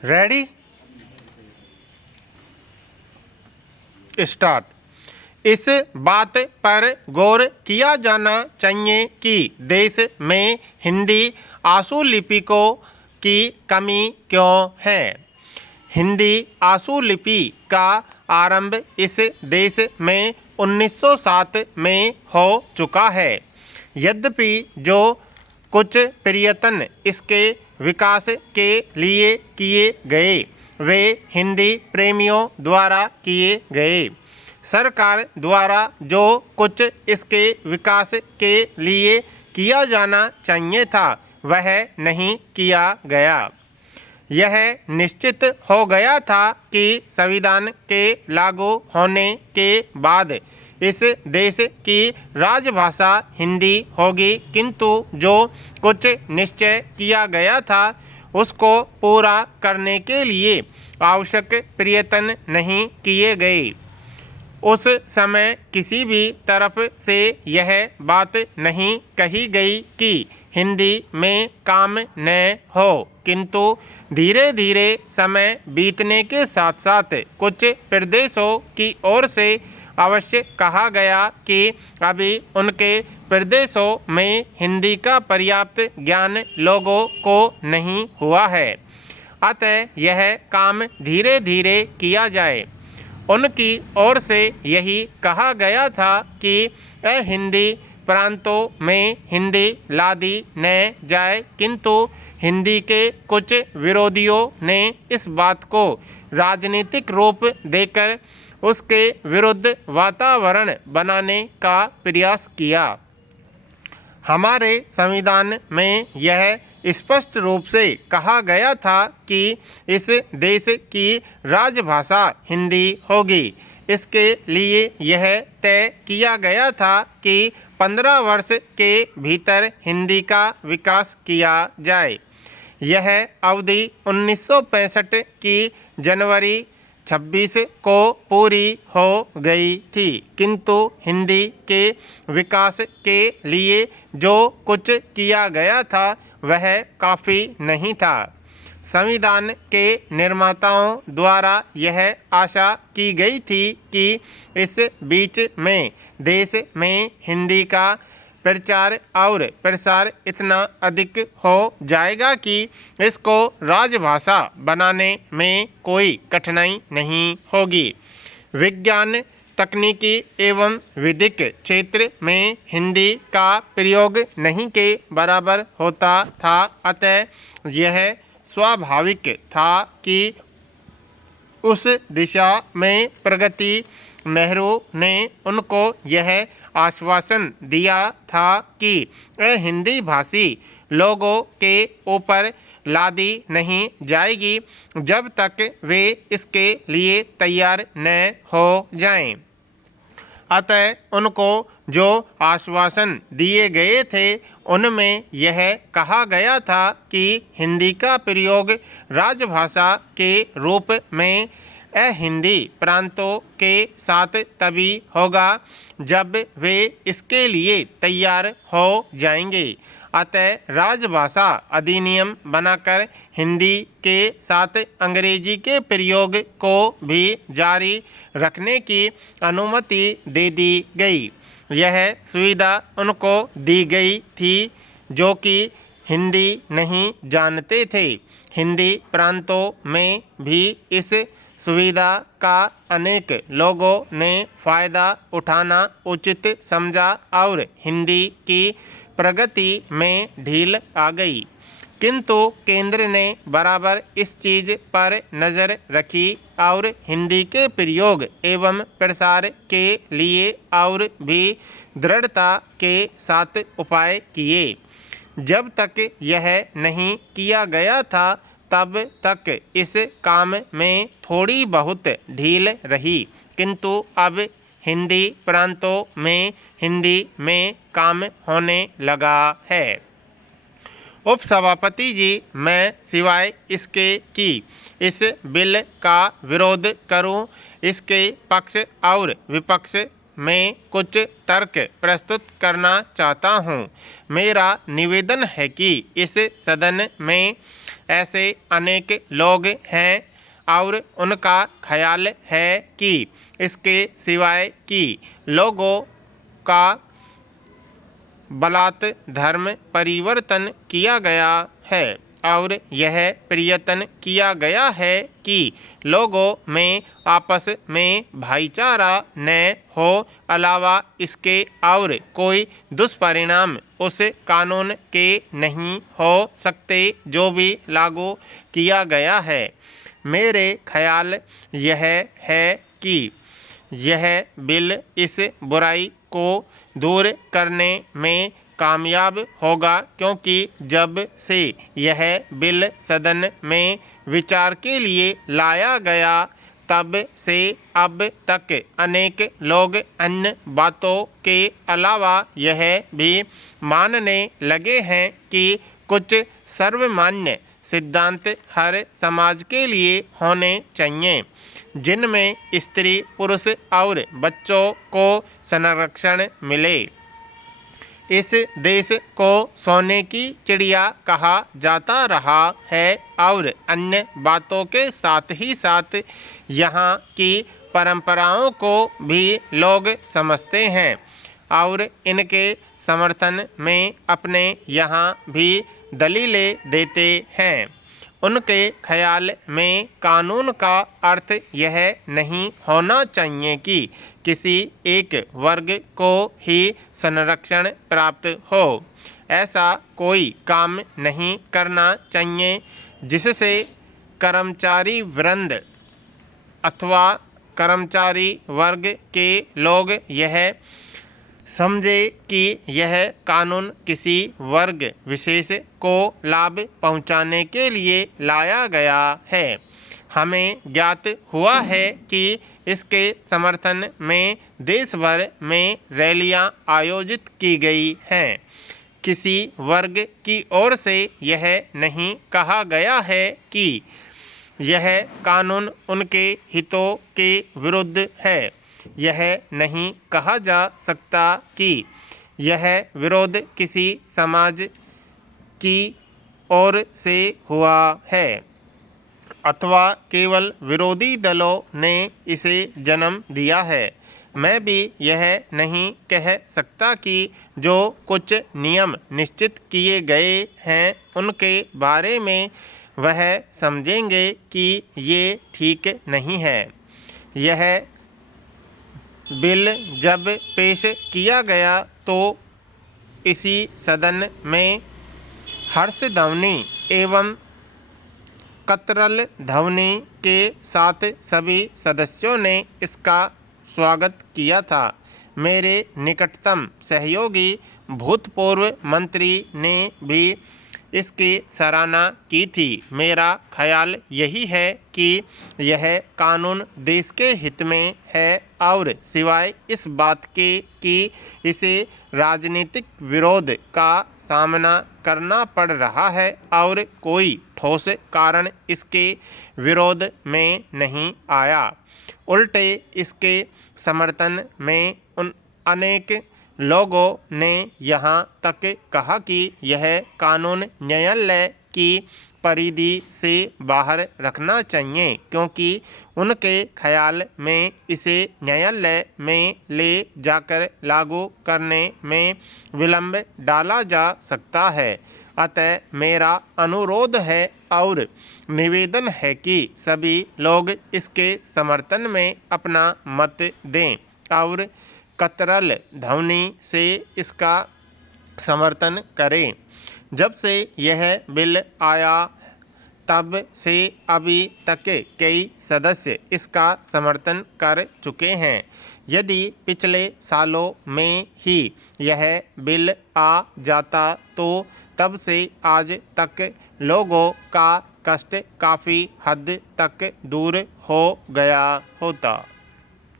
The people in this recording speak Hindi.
Ready start. इस बात पर गौर किया जाना चाहिए कि देश में हिंदी आशुलिपिकों की कमी क्यों है। हिंदी आशुलिपि का आरंभ इस देश में 1907 में हो चुका है। यद्यपि जो कुछ प्रयत्न इसके विकास के लिए किए गए वे हिंदी प्रेमियों द्वारा किए गए। सरकार द्वारा जो कुछ इसके विकास के लिए किया जाना चाहिए था वह नहीं किया गया। यह निश्चित हो गया था कि संविधान के लागू होने के बाद इस देश की राजभाषा हिंदी होगी, किंतु जो कुछ निश्चय किया गया था उसको पूरा करने के लिए आवश्यक प्रयत्न नहीं किए गए। उस समय किसी भी तरफ से यह बात नहीं कही गई कि हिंदी में काम न हो, किंतु धीरे धीरे समय बीतने के साथ साथ कुछ प्रदेशों की ओर से अवश्य कहा गया कि अभी उनके प्रदेशों में हिंदी का पर्याप्त ज्ञान लोगों को नहीं हुआ है, अतः यह काम धीरे धीरे किया जाए। उनकी ओर से यही कहा गया था कि हिंदी प्रांतों में हिंदी लादी न जाए, किंतु हिंदी के कुछ विरोधियों ने इस बात को राजनीतिक रूप देकर उसके विरुद्ध वातावरण बनाने का प्रयास किया। हमारे संविधान में यह स्पष्ट रूप से कहा गया था कि इस देश की राजभाषा हिंदी होगी। इसके लिए यह तय किया गया था कि 15 वर्ष के भीतर हिंदी का विकास किया जाए। यह अवधि 1965 की जनवरी 26 को पूरी हो गई थी, किंतु हिंदी के विकास के लिए जो कुछ किया गया था वह काफ़ी नहीं था। संविधान के निर्माताओं द्वारा यह आशा की गई थी कि इस बीच में देश में हिंदी का प्रचार और प्रसार इतना अधिक हो जाएगा कि इसको राजभाषा बनाने में कोई कठिनाई नहीं होगी। विज्ञान, तकनीकी एवं विधिक क्षेत्र में हिंदी का प्रयोग नहीं के बराबर होता था, अतः यह स्वाभाविक था कि उस दिशा में प्रगति नेहरू ने उनको यह आश्वासन दिया था कि हिंदी भाषी लोगों के ऊपर लादी नहीं जाएगी जब तक वे इसके लिए तैयार न हो जाएं। अतः उनको जो आश्वासन दिए गए थे उनमें यह कहा गया था कि हिंदी का प्रयोग राजभाषा के रूप में हिंदी प्रांतों के साथ तभी होगा जब वे इसके लिए तैयार हो जाएंगे। अतः राजभाषा अधिनियम बनाकर हिंदी के साथ अंग्रेजी के प्रयोग को भी जारी रखने की अनुमति दे दी गई। यह सुविधा उनको दी गई थी जो कि हिंदी नहीं जानते थे। हिंदी प्रांतों में भी इस सुविधा का अनेक लोगों ने फ़ायदा उठाना उचित समझा और हिंदी की प्रगति में ढील आ गई, किंतु केंद्र ने बराबर इस चीज़ पर नज़र रखी और हिंदी के प्रयोग एवं प्रसार के लिए और भी दृढ़ता के साथ उपाय किए। जब तक यह नहीं किया गया था तब तक इस काम में थोड़ी बहुत ढील रही, किंतु अब हिंदी प्रांतों में हिंदी में काम होने लगा है। उपसभापति जी, मैं सिवाय इसके कि इस बिल का विरोध करूं, इसके पक्ष और विपक्ष में कुछ तर्क प्रस्तुत करना चाहता हूं। मेरा निवेदन है कि इस सदन में ऐसे अनेक लोग हैं और उनका ख्याल है कि इसके सिवाय कि लोगों का बलात् धर्म परिवर्तन किया गया है और यह प्रयत्न किया गया है कि लोगों में आपस में भाईचारा न हो, अलावा इसके और कोई दुष्परिणाम उस कानून के नहीं हो सकते जो भी लागू किया गया है। मेरे ख्याल यह है कि यह बिल इस बुराई को दूर करने में कामयाब होगा, क्योंकि जब से यह बिल सदन में विचार के लिए लाया गया तब से अब तक अनेक लोग अन्य बातों के अलावा यह भी मानने लगे हैं कि कुछ सर्वमान्य सिद्धांत हर समाज के लिए होने चाहिए, जिनमें स्त्री, पुरुष और बच्चों को संरक्षण मिले। इस देश को सोने की चिड़िया कहा जाता रहा है और अन्य बातों के साथ ही साथ यहाँ की परंपराओं को भी लोग समझते हैं और इनके समर्थन में अपने यहाँ भी दलीलें देते हैं। उनके ख्याल में कानून का अर्थ यह नहीं होना चाहिए कि किसी एक वर्ग को ही संरक्षण प्राप्त हो। ऐसा कोई काम नहीं करना चाहिए जिससे कर्मचारी वृंद अथवा कर्मचारी वर्ग के लोग यह समझे कि यह कानून किसी वर्ग विशेष को लाभ पहुंचाने के लिए लाया गया है। हमें ज्ञात हुआ है कि इसके समर्थन में देश भर में रैलियां आयोजित की गई हैं। किसी वर्ग की ओर से यह नहीं कहा गया है कि यह कानून उनके हितों के विरुद्ध है। यह नहीं कहा जा सकता कि यह विरोध किसी समाज की ओर से हुआ है अथवा केवल विरोधी दलों ने इसे जन्म दिया है। मैं भी यह नहीं कह सकता कि जो कुछ नियम निश्चित किए गए हैं उनके बारे में वह समझेंगे कि ये ठीक नहीं है। यह बिल जब पेश किया गया तो इसी सदन में हर्ष ध्वनि एवं कतरल ध्वनि के साथ सभी सदस्यों ने इसका स्वागत किया था। मेरे निकटतम सहयोगी भूतपूर्व मंत्री ने भी इसकी सराहना की थी। मेरा ख्याल यही है कि यह कानून देश के हित में है और सिवाय इस बात के कि इसे राजनीतिक विरोध का सामना करना पड़ रहा है और कोई ठोस कारण इसके विरोध में नहीं आया, उल्टे इसके समर्थन में उन अनेक लोगों ने यहाँ तक कहा कि यह कानून न्यायालय की परिधि से बाहर रखना चाहिए, क्योंकि उनके ख्याल में इसे न्यायालय में ले जाकर लागू करने में विलंब डाला जा सकता है। अतः मेरा अनुरोध है और निवेदन है कि सभी लोग इसके समर्थन में अपना मत दें और कतरल ध्वनि से इसका समर्थन करें। जब से यह बिल आया तब से अभी तक कई सदस्य इसका समर्थन कर चुके हैं। यदि पिछले सालों में ही यह बिल आ जाता तो तब से आज तक लोगों का कष्ट काफ़ी हद तक दूर हो गया होता।